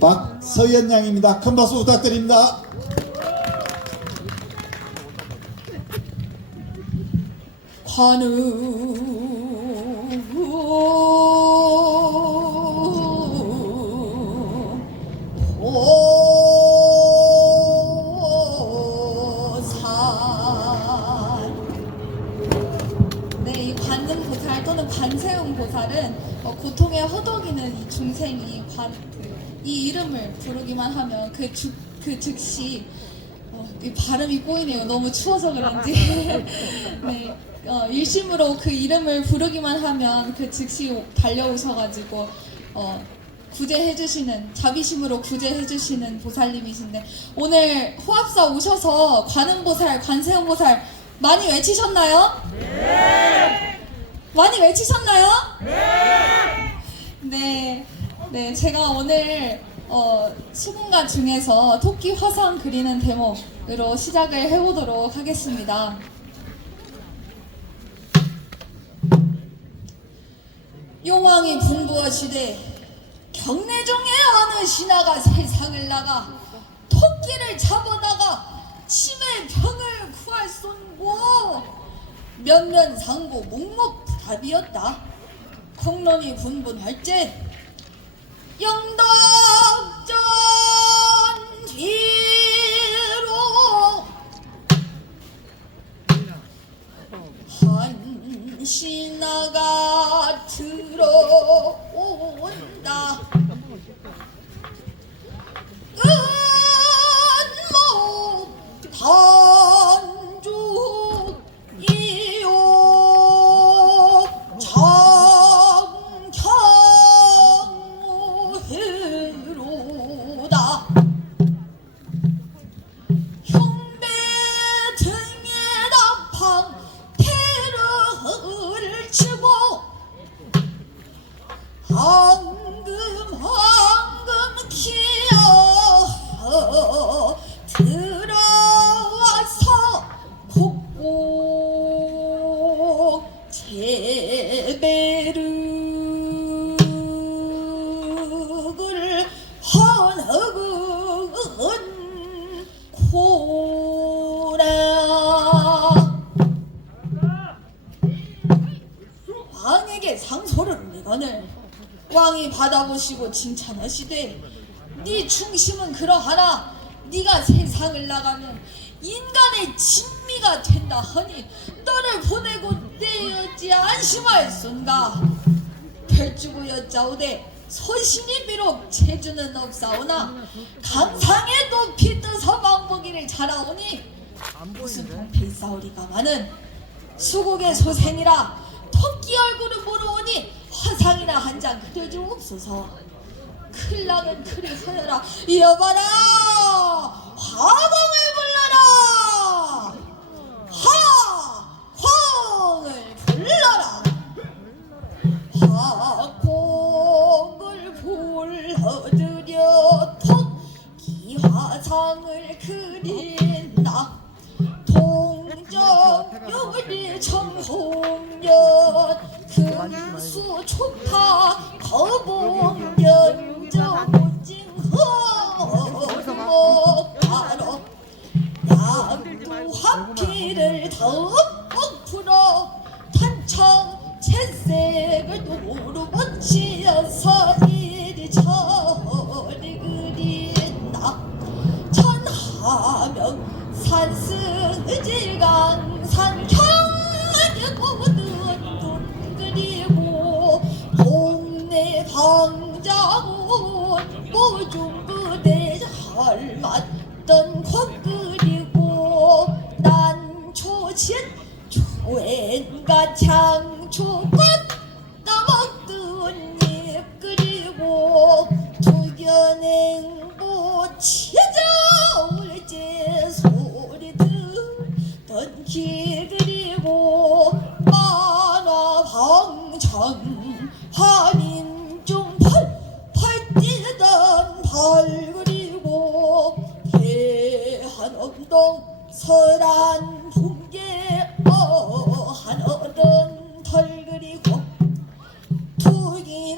박서연 양입니다. 큰 박수 부탁드립니다. 관우 또는 관세음 보살은 어, 고통에 허덕이는 이 중생이 관, 그, 이 이름을 부르기만 하면 그, 주, 그 즉시 어, 이 발음이 꼬이네요. 너무 추워서 그런지. 네, 어, 일심으로 그 이름을 부르기만 하면 그 즉시 달려오셔가지고 어, 구제해주시는 자비심으로 구제해주시는 보살님이신데 오늘 호합사 오셔서 관음보살, 관세음보살 많이 외치셨나요? 네. 많이 외치셨나요? 네. 네, 제가 오늘 어, 수분가 중에서 토끼 화상 그리는 대목으로 시작을 해보도록 하겠습니다. 용왕이 분부하시되 경내 중에 어느 신하가 세상을 나가 토끼를 잡아다가 치매 병을 구할 쏜고 몇몇 상고 묵묵 답이었다. 공론이 분분할지 영덕전 뒤로 한 신하가 들어온다 받아보시고 칭찬하시되 네 중심은 그러하나 네가 세상을 나가면 인간의 진미가 된다 하니 너를 보내고 내어지 안심하였던가. 별주고 여짜오되 소신이 비록 재주는 없사오나 강상의 높이 떠서 망보기를 잘하오니 무슨 동패 있사오리가마는 수국의 소생이라 토끼 얼굴을 보러오니 화상이나 한 장 그려주 없소서. 클랑은 그리 하여라. 여봐라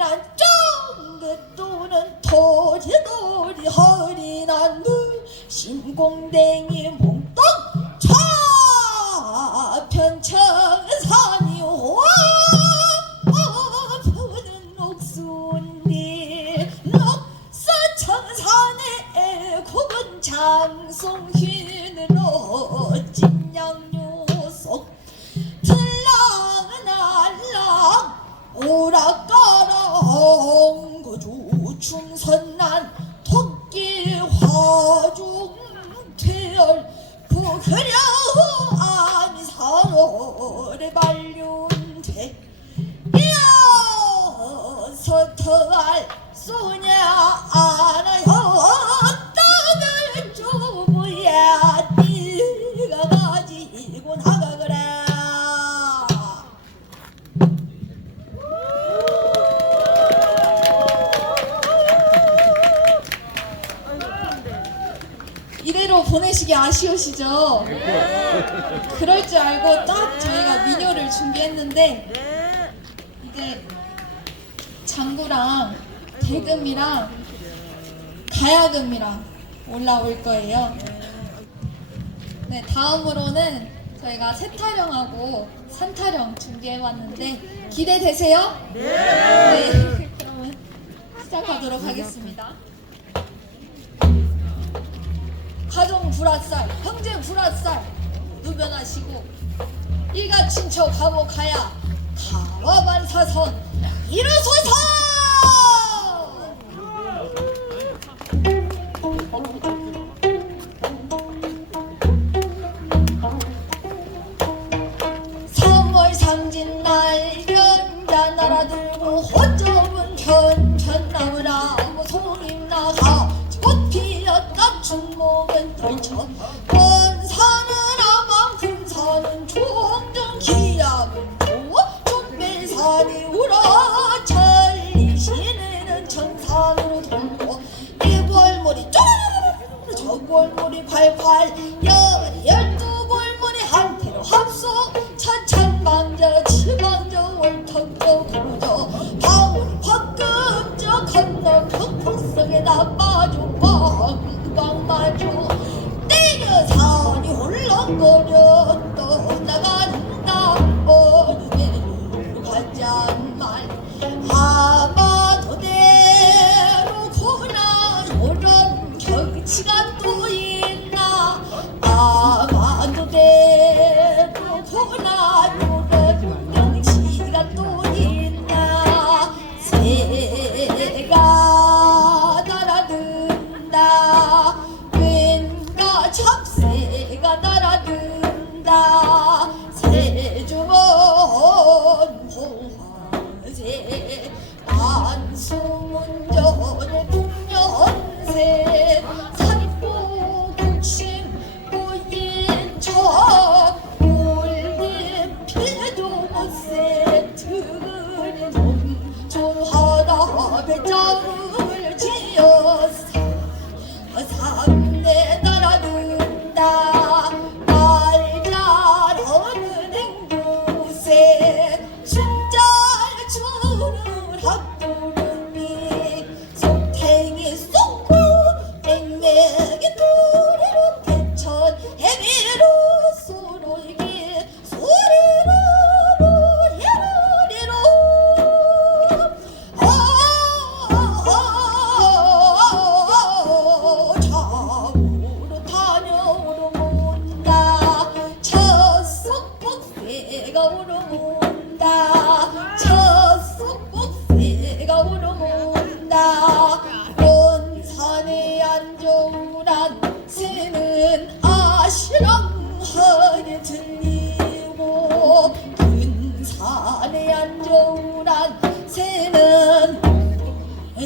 허리난 짱내 또는 도지도리 허리 난 눈 신공댕이 몸 있는데 이게 장구랑 대금이랑 가야금이랑 올라올 거예요. 네, 다음으로는 저희가 세타령하고 산타령 준비해봤는데 기대되세요? 네. 네. 그러면 시작하도록 하겠습니다. 가정 불화살, 형제 불화살 누변하시고 이가 친척 가고 가야 가라반 사선 일어서서! 선물 상진 날 연자 날아 들고 호접은 견견나무라 뭐 송임 나가 꽃 피었다 중목은 들쳐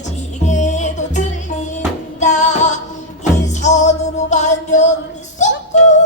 지게도 들린다. 이 선으로 가면 쏟고